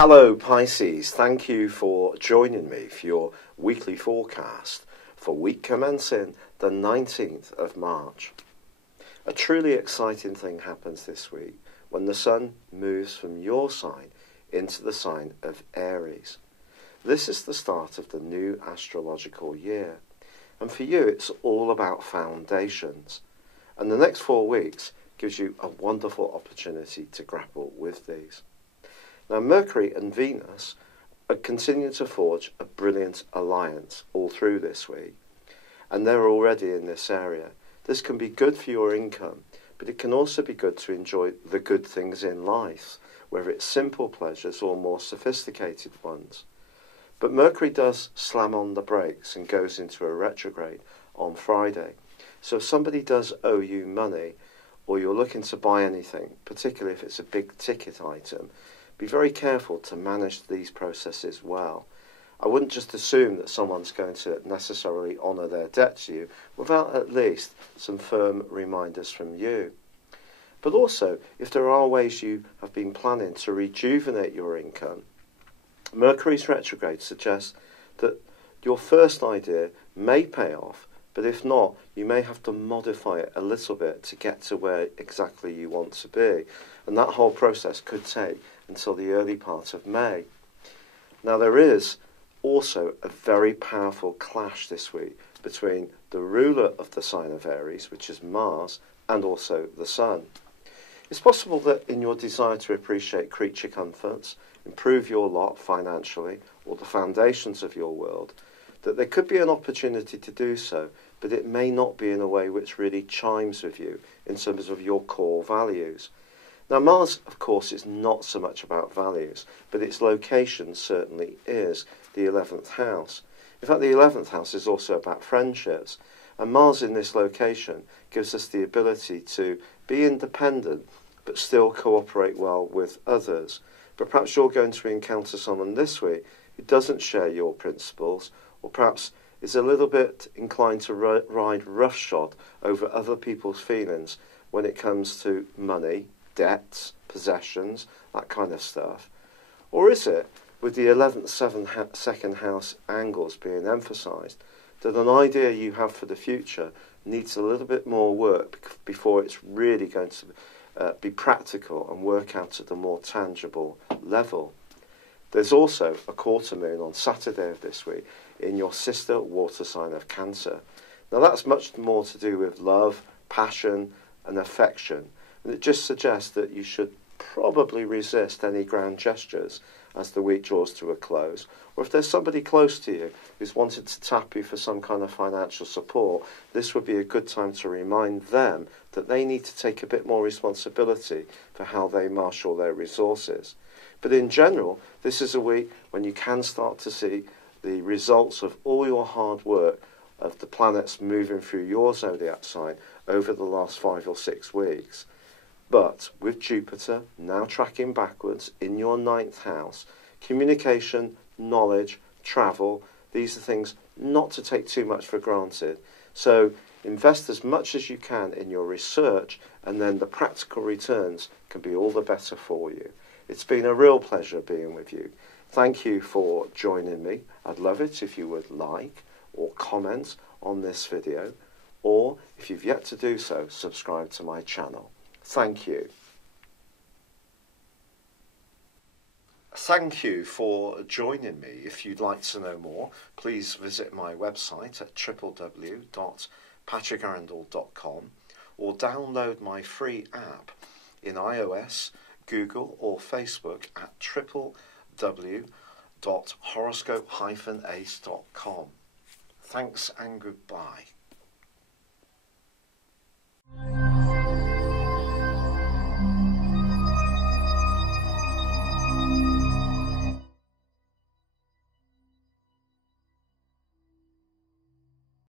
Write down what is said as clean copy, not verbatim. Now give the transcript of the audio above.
Hello Pisces, thank you for joining me for your weekly forecast for week commencing the 19th of March. A truly exciting thing happens this week when the Sun moves from your sign into the sign of Aries. This is the start of the new astrological year, and for you it's all about foundations. And the next 4 weeks gives you a wonderful opportunity to grapple with these. Now, Mercury and Venus are continuing to forge a brilliant alliance all through this week, and they're already in this area. This can be good for your income, but it can also be good to enjoy the good things in life, whether it's simple pleasures or more sophisticated ones. But Mercury does slam on the brakes and goes into a retrograde on Friday. So if somebody does owe you money, or you're looking to buy anything, particularly if it's a big ticket item, be very careful to manage these processes well. I wouldn't just assume that someone's going to necessarily honour their debt to you without at least some firm reminders from you. But also, if there are ways you have been planning to rejuvenate your income, Mercury's retrograde suggests that your first idea may pay off, but if not, you may have to modify it a little bit to get to where exactly you want to be. And that whole process could take until the early part of May. Now, there is also a very powerful clash this week between the ruler of the sign of Aries, which is Mars, and also the Sun. It's possible that in your desire to appreciate creature comforts, improve your lot financially, or the foundations of your world, that there could be an opportunity to do so, but it may not be in a way which really chimes with you in terms of your core values. Now, Mars, of course, is not so much about values, but its location certainly is the 11th house. In fact, the 11th house is also about friendships, and Mars in this location gives us the ability to be independent, but still cooperate well with others. But perhaps you're going to encounter someone this week who doesn't share your principles, or perhaps is a little bit inclined to ride roughshod over other people's feelings when it comes to money, debts, possessions, that kind of stuff. Or is it, with the 11th, 7th, second house angles being emphasised, that an idea you have for the future needs a little bit more work before it's really going to be practical and work out at a more tangible level? There's also a quarter moon on Saturday of this week in your sister water sign of Cancer. Now, that's much more to do with love, passion and affection. And it just suggests that you should probably resist any grand gestures as the week draws to a close. Or if there's somebody close to you who's wanted to tap you for some kind of financial support, this would be a good time to remind them that they need to take a bit more responsibility for how they marshal their resources. But in general, this is a week when you can start to see the results of all your hard work of the planets moving through your zodiac sign over the last 5 or 6 weeks. But with Jupiter now tracking backwards in your 9th house, communication, knowledge, travel, these are things not to take too much for granted. So invest as much as you can in your research, and then the practical returns can be all the better for you. It's been a real pleasure being with you. Thank you for joining me. I'd love it if you would like or comment on this video, or if you've yet to do so, subscribe to my channel. Thank you. Thank you for joining me. If you'd like to know more, please visit my website at www.patrickarundell.com or download my free app in iOS, Google or Facebook at www.horoscope-ace.com. Thanks and goodbye.